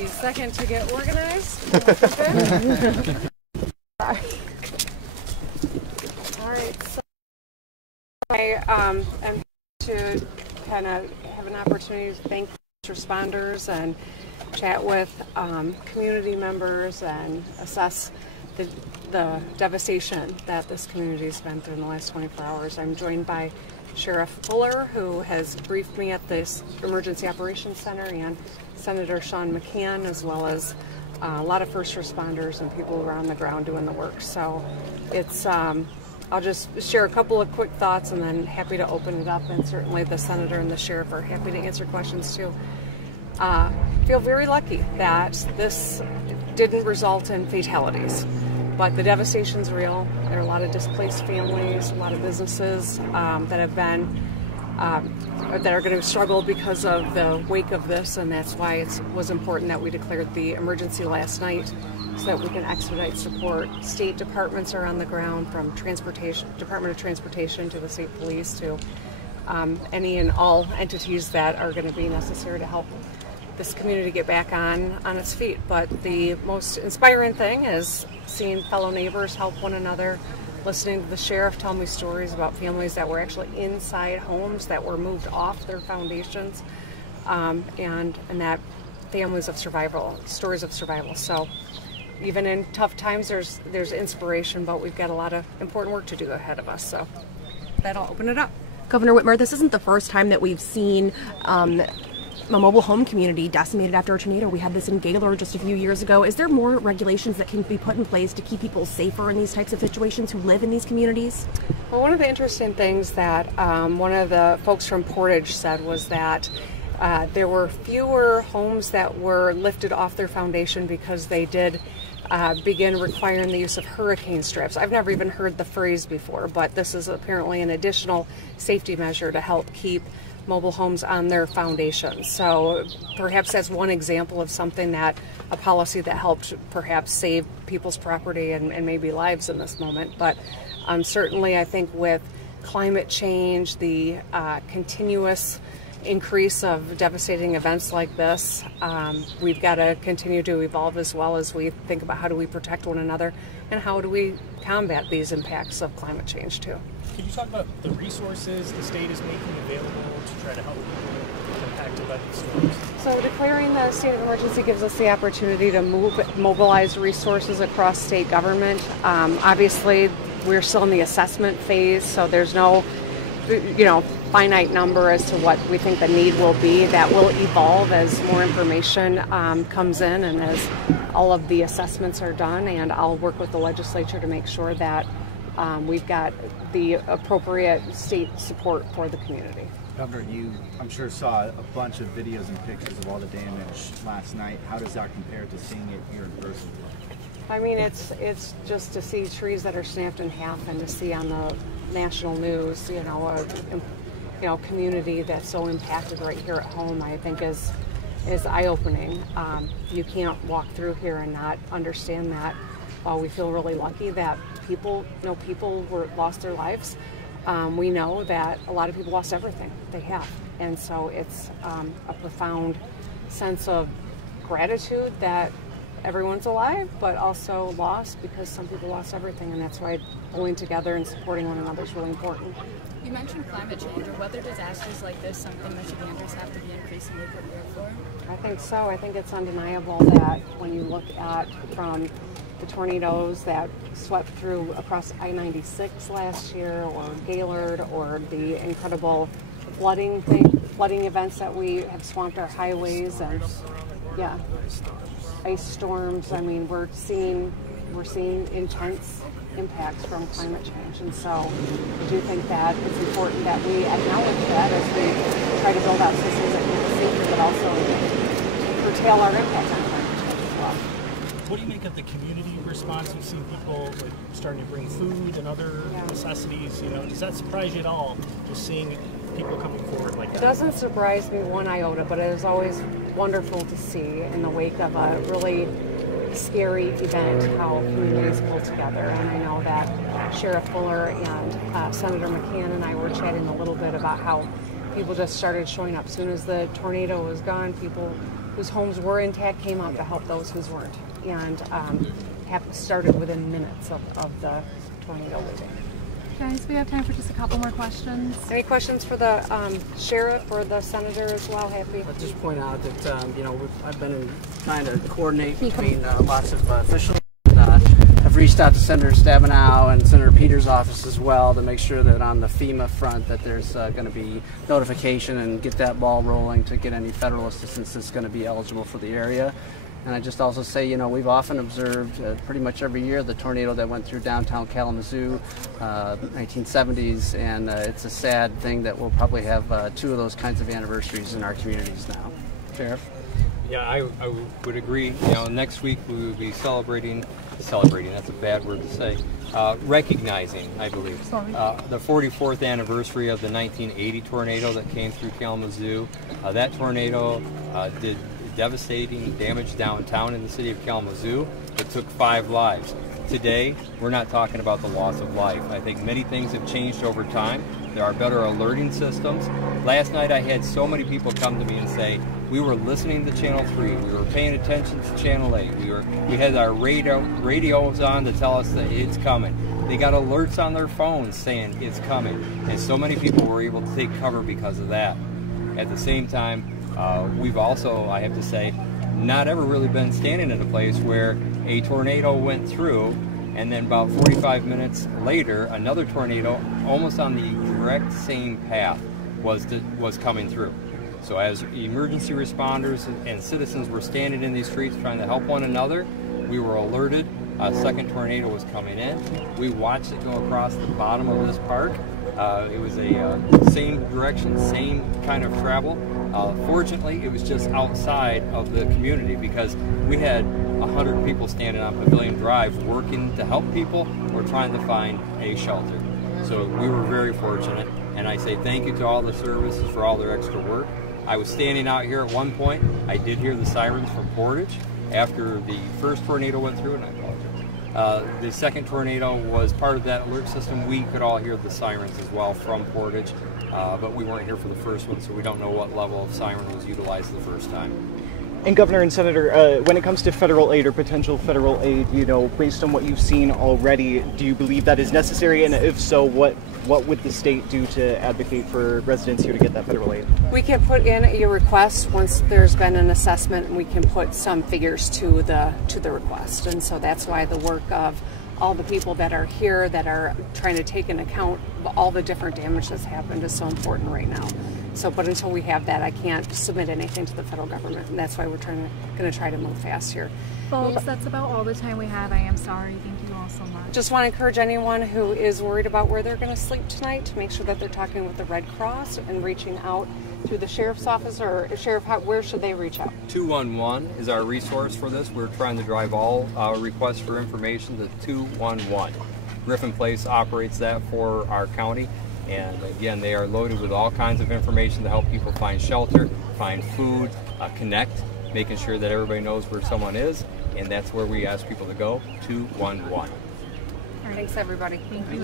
a second to get organized. All right, so I am to kind of have an opportunity to thank first responders and chat with community members and assess the devastation that this community has been through in the last 24 hours. I'm joined by Sheriff Fuller, who has briefed me at this Emergency Operations Center, and Senator Sean McCann, as well as a lot of first responders and people who are on the ground doing the work. So it's, I'll just share a couple of quick thoughts and then happy to open it up, and certainly the Senator and the Sheriff are happy to answer questions too. Feel very lucky that this didn't result in fatalities, but the devastation's real. There are a lot of displaced families, a lot of businesses that have been that are going to struggle because of the wake of this, and that's why it was important that we declared the emergency last night so that we can expedite support. State departments are on the ground, from Department of Transportation to the state police to any and all entities that are going to be necessary to help this community get back on its feet. But the most inspiring thing is seeing fellow neighbors help one another, listening to the sheriff tell me stories about families that were actually inside homes that were moved off their foundations, and that families of survival, stories of survival. So even in tough times, there's inspiration, but we've got a lot of important work to do ahead of us. So that'll open it up. Governor Whitmer, this isn't the first time that we've seen a mobile home community decimated after a tornado. We had this in Gaylord just a few years ago. Is there more regulations that can be put in place to keep people safer in these types of situations who live in these communities? Well, one of the interesting things that one of the folks from Portage said was that there were fewer homes that were lifted off their foundation because they did begin requiring the use of hurricane strips. I've never even heard the phrase before, but this is apparently an additional safety measure to help keep mobile homes on their foundations. So perhaps that's one example of something, that a policy that helped perhaps save people's property and maybe lives in this moment. But certainly I think with climate change, the continuous increase of devastating events like this, we've got to continue to evolve as well as we think about how do we protect one another and how do we combat these impacts of climate change too. Can you talk about the resources the state is making available to try to help people impacted by these storms? So declaring the state of emergency gives us the opportunity to mobilize resources across state government. Obviously, we're still in the assessment phase, so there's no finite number as to what we think the need will be. That will evolve as more information comes in and as all of the assessments are done, and I'll work with the legislature to make sure that we've got the appropriate state support for the community. Governor, you, I'm sure, saw a bunch of videos and pictures of all the damage last night. How does that compare to seeing it here in person? I mean, it's just to see trees that are snapped in half and to see on the national news, a community that's so impacted right here at home, I think is eye-opening. You can't walk through here and not understand that. While we feel really lucky that people lost their lives, we know that a lot of people lost everything they have, and so it's a profound sense of gratitude that everyone's alive, but also lost because some people lost everything, and that's why pulling together and supporting one another is really important. You mentioned climate change. Are weather disasters like this something Michiganders have to be increasingly prepared for? I think so. I think it's undeniable that when you look at from the tornadoes that swept through across I-96 last year, or Gaylord, or the incredible flooding events that we have swamped our highways, and ice storms. I mean, we're seeing intense impacts from climate change, and so I do think that it's important that we acknowledge that as we try to build out systems that can be safer, but also curtail our impact on climate change as well. What do you make of the community response? We've seen people starting to bring food and other necessities. Does that surprise you at all, just seeing people coming forward like that? It doesn't surprise me one iota, but it is always wonderful to see in the wake of a really scary event how communities pull together. And I know that Sheriff Fuller and Senator McCann and I were chatting a little bit about how people just started showing up. As soon as the tornado was gone, people whose homes were intact came out to help those whose weren't. And started within minutes of the tornado leaving. Guys, we have time for just a couple more questions. Any questions for the sheriff or the senator as well? Happy. I'll just point out that I've been trying to coordinate between lots of officials. I've reached out to Senator Stabenow and Senator Peters' office as well to make sure that on the FEMA front that there's going to be notification and get that ball rolling to get any federal assistance that's going to be eligible for the area. And I just also say, we've often observed pretty much every year the tornado that went through downtown Kalamazoo, 1970s, and it's a sad thing that we'll probably have 2 of those kinds of anniversaries in our communities now. Sheriff? Yeah, I would agree. Next week we will be celebrating, that's a bad word to say, recognizing, I believe, the 44th anniversary of the 1980 tornado that came through Kalamazoo. That tornado did devastating damage downtown in the city of Kalamazoo. It took 5 lives. Today, we're not talking about the loss of life. I think many things have changed over time. There are better alerting systems. Last night I had so many people come to me and say, we were listening to Channel 3, we were paying attention to Channel 8, we had our radios on to tell us that it's coming. They got alerts on their phones saying it's coming. And so many people were able to take cover because of that. At the same time, we've also, I have to say, not ever really been standing in a place where a tornado went through and then about 45 minutes later another tornado almost on the direct same path was coming through. So as emergency responders and citizens were standing in these streets trying to help one another, we were alerted a second tornado was coming in. We watched it go across the bottom of this park. It was a same direction, same kind of travel. Fortunately, it was just outside of the community because we had 100 people standing on Pavilion Drive working to help people or trying to find a shelter. So we were very fortunate, and I say thank you to all the services for all their extra work. I was standing out here at one point. I did hear the sirens from Portage after the first tornado went through, and I apologize. The second tornado was part of that alert system. We could all hear the sirens as well from Portage, but we weren't here for the first one, so we don't know what level of siren was utilized the first time. And Governor and Senator, when it comes to federal aid or potential federal aid, based on what you've seen already, do you believe that is necessary? And if so, what would the state do to advocate for residents here to get that federal aid? We can put in a request once there's been an assessment, and we can put some figures to the request. And so that's why the work of all the people that are here that are trying to take into account all the different damage that's happened is so important right now. So, but until we have that, I can't submit anything to the federal government, and that's why we're going to try to move fast here. Folks, that's about all the time we have. I am sorry. Thank you all so much. Just want to encourage anyone who is worried about where they're going to sleep tonight to make sure that they're talking with the Red Cross and reaching out through the sheriff's office. Or Sheriff, where should they reach out? 211 is our resource for this. We're trying to drive all our requests for information to 211. Griffin Place operates that for our county. And again, they are loaded with all kinds of information to help people find shelter, find food, connect, making sure that everybody knows where someone is. And that's where we ask people to go, 211. Thanks, everybody. Thank you.